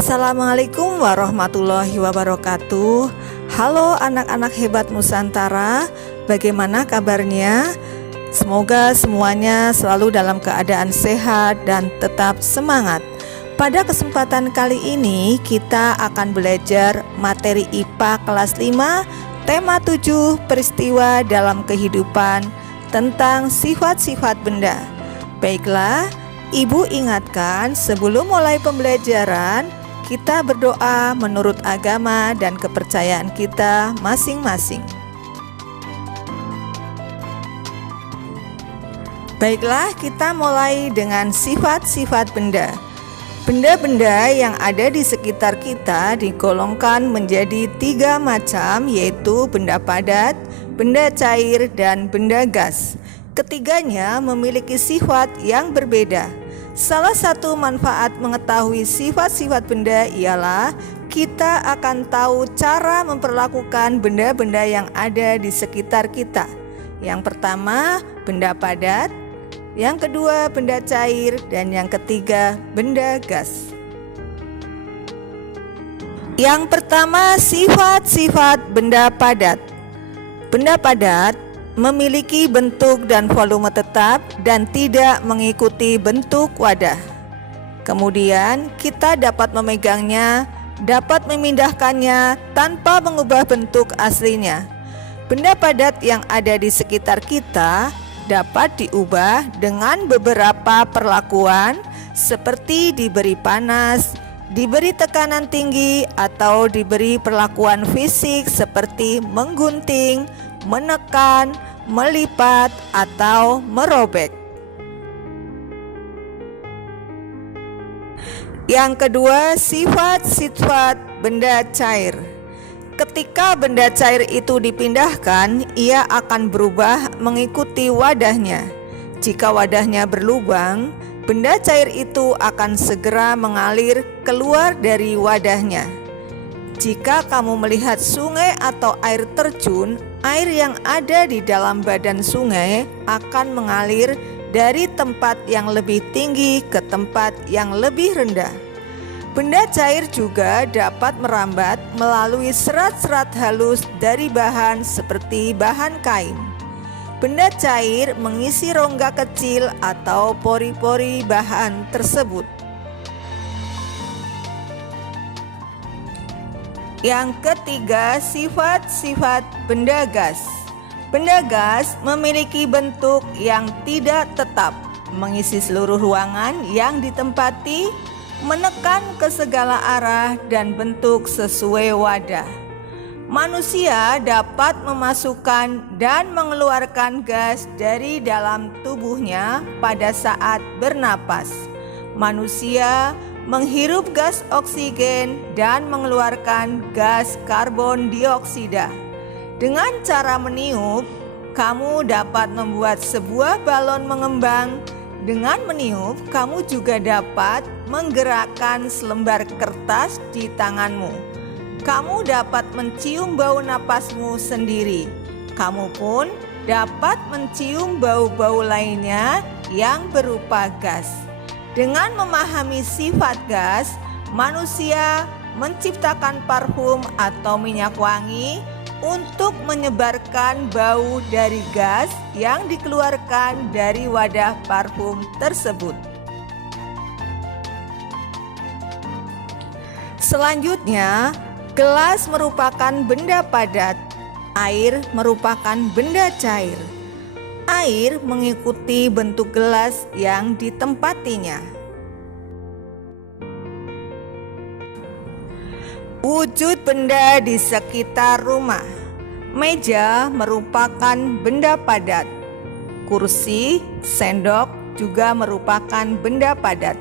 Assalamualaikum warahmatullahi wabarakatuh. Halo anak-anak hebat Nusantara, bagaimana kabarnya? Semoga semuanya selalu dalam keadaan sehat dan tetap semangat. Pada kesempatan kali ini kita akan belajar materi IPA kelas 5, tema 7, peristiwa dalam kehidupan tentang sifat-sifat benda. Baiklah, Ibu ingatkan sebelum mulai pembelajaran, kita berdoa menurut agama dan kepercayaan kita masing-masing. Baiklah, kita mulai dengan sifat-sifat benda. Benda-benda yang ada di sekitar kita digolongkan menjadi 3 macam, yaitu benda padat, benda cair, dan benda gas. Ketiganya memiliki sifat yang berbeda. Salah satu manfaat mengetahui sifat-sifat benda ialah kita akan tahu cara memperlakukan benda-benda yang ada di sekitar kita. Yang pertama, benda padat, yang kedua, benda cair, dan yang ketiga, benda gas. Yang pertama, sifat-sifat benda padat. Benda padat memiliki bentuk dan volume tetap dan tidak mengikuti bentuk wadah. Kemudian kita dapat memegangnya, dapat memindahkannya tanpa mengubah bentuk aslinya. Benda padat yang ada di sekitar kita dapat diubah dengan beberapa perlakuan seperti diberi panas, diberi tekanan tinggi, atau diberi perlakuan fisik seperti menggunting, menekan, melipat, atau merobek. Yang kedua, sifat-sifat benda cair. Ketika benda cair itu dipindahkan, ia akan berubah mengikuti wadahnya. Jika wadahnya berlubang, benda cair itu akan segera mengalir keluar dari wadahnya. Jika kamu melihat sungai atau air terjun, air yang ada di dalam badan sungai akan mengalir dari tempat yang lebih tinggi ke tempat yang lebih rendah. Benda cair juga dapat merambat melalui serat-serat halus dari bahan seperti bahan kain. Benda cair mengisi rongga kecil atau pori-pori bahan tersebut. Yang ketiga, sifat-sifat benda gas. Benda gas memiliki bentuk yang tidak tetap, mengisi seluruh ruangan yang ditempati, menekan ke segala arah dan bentuk sesuai wadah. Manusia dapat memasukkan dan mengeluarkan gas dari dalam tubuhnya pada saat bernapas. Manusia menghirup gas oksigen dan mengeluarkan gas karbon dioksida. Dengan cara meniup, kamu dapat membuat sebuah balon mengembang. Dengan meniup, kamu juga dapat menggerakkan selembar kertas di tanganmu. Kamu dapat mencium bau napasmu sendiri. Kamu pun dapat mencium bau-bau lainnya yang berupa gas. Dengan memahami sifat gas, manusia menciptakan parfum atau minyak wangi untuk menyebarkan bau dari gas yang dikeluarkan dari wadah parfum tersebut. Selanjutnya, gelas merupakan benda padat, air merupakan benda cair. Air mengikuti bentuk gelas yang ditempatinya. Wujud benda di sekitar rumah. Meja merupakan benda padat. Kursi, sendok juga merupakan benda padat.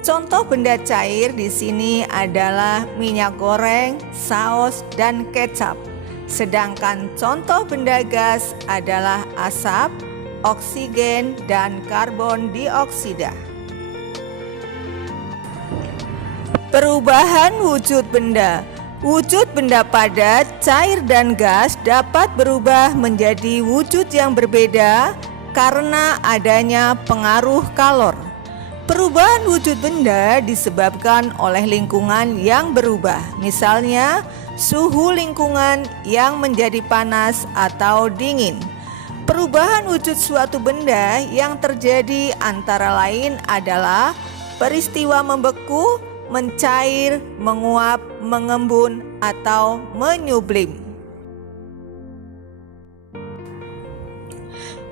Contoh benda cair di sini adalah minyak goreng, saus, dan kecap. Sedangkan contoh benda gas adalah asap, oksigen, dan karbon dioksida. Perubahan wujud benda. Wujud benda padat, cair, dan gas dapat berubah menjadi wujud yang berbeda karena adanya pengaruh kalor. Perubahan wujud benda disebabkan oleh lingkungan yang berubah. Misalnya, suhu lingkungan yang menjadi panas atau dingin. Perubahan wujud suatu benda yang terjadi antara lain adalah peristiwa membeku, mencair, menguap, mengembun, atau menyublim.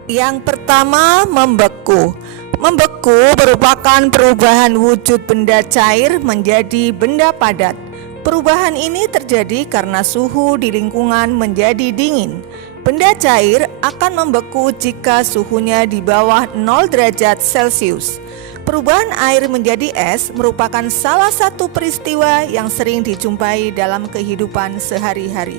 Yang pertama, membeku. Membeku merupakan perubahan wujud benda cair menjadi benda padat. Perubahan ini terjadi karena suhu di lingkungan menjadi dingin. Benda cair akan membeku jika suhunya di bawah 0 derajat Celcius. Perubahan air menjadi es merupakan salah satu peristiwa yang sering dijumpai dalam kehidupan sehari-hari.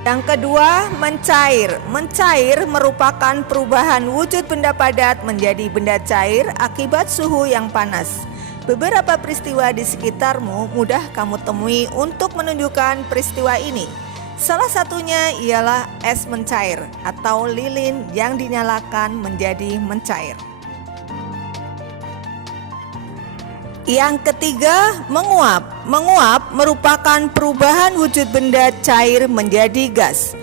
Yang kedua, mencair. Mencair merupakan perubahan wujud benda padat menjadi benda cair akibat suhu yang panas. Beberapa peristiwa di sekitarmu mudah kamu temui untuk menunjukkan peristiwa ini. Salah satunya ialah es mencair atau lilin yang dinyalakan menjadi mencair. Yang ketiga, menguap. Menguap merupakan perubahan wujud benda cair menjadi gas.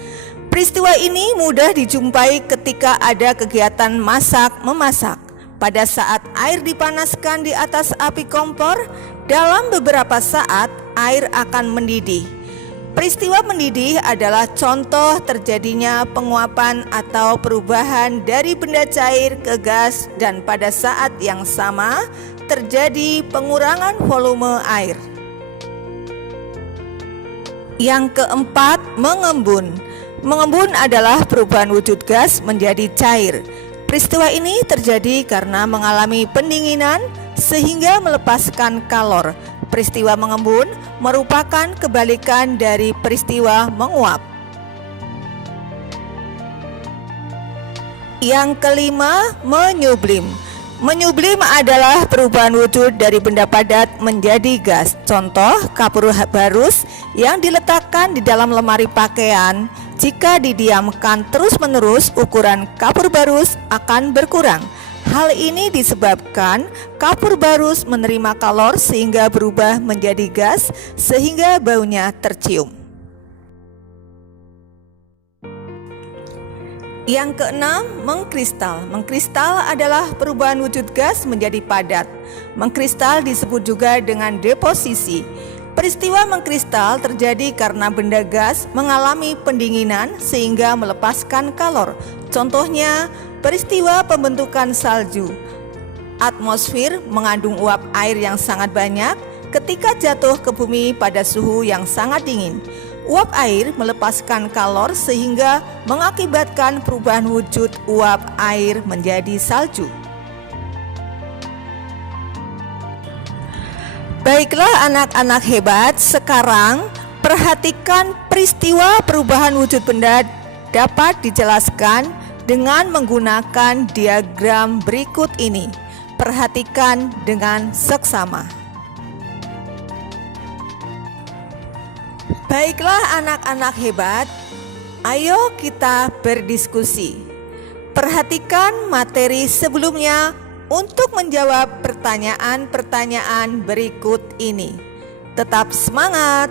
Peristiwa ini mudah dijumpai ketika ada kegiatan masak-memasak. Pada saat air dipanaskan di atas api kompor, dalam beberapa saat air akan mendidih. Peristiwa mendidih adalah contoh terjadinya penguapan atau perubahan dari benda cair ke gas, dan pada saat yang sama terjadi pengurangan volume air. Yang keempat, mengembun. Mengembun adalah perubahan wujud gas menjadi cair. Peristiwa ini terjadi karena mengalami pendinginan sehingga melepaskan kalor. Peristiwa mengembun merupakan kebalikan dari peristiwa menguap. Yang kelima, menyublim. Menyublim adalah perubahan wujud dari benda padat menjadi gas. Contoh, kapur barus yang diletakkan di dalam lemari pakaian. Jika didiamkan terus-menerus, ukuran kapur barus akan berkurang. Hal ini disebabkan kapur barus menerima kalor sehingga berubah menjadi gas, sehingga baunya tercium. Yang keenam, mengkristal. Mengkristal adalah perubahan wujud gas menjadi padat. Mengkristal disebut juga dengan deposisi. Peristiwa mengkristal terjadi karena benda gas mengalami pendinginan sehingga melepaskan kalor. Contohnya, peristiwa pembentukan salju. Atmosfer mengandung uap air yang sangat banyak ketika jatuh ke bumi pada suhu yang sangat dingin. Uap air melepaskan kalor sehingga mengakibatkan perubahan wujud uap air menjadi salju. Baiklah anak-anak hebat, sekarang perhatikan peristiwa perubahan wujud benda dapat dijelaskan dengan menggunakan diagram berikut ini. Perhatikan dengan seksama. Baiklah anak-anak hebat, ayo kita berdiskusi. Perhatikan materi sebelumnya untuk menjawab pertanyaan-pertanyaan berikut ini. Tetap semangat!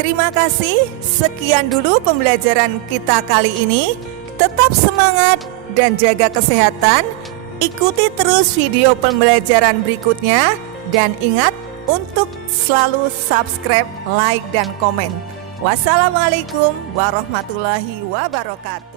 Terima kasih, sekian dulu pembelajaran kita kali ini. Tetap semangat dan jaga kesehatan. Ikuti terus video pembelajaran berikutnya. Dan ingat untuk selalu subscribe, like, dan komen. Wassalamualaikum warahmatullahi wabarakatuh.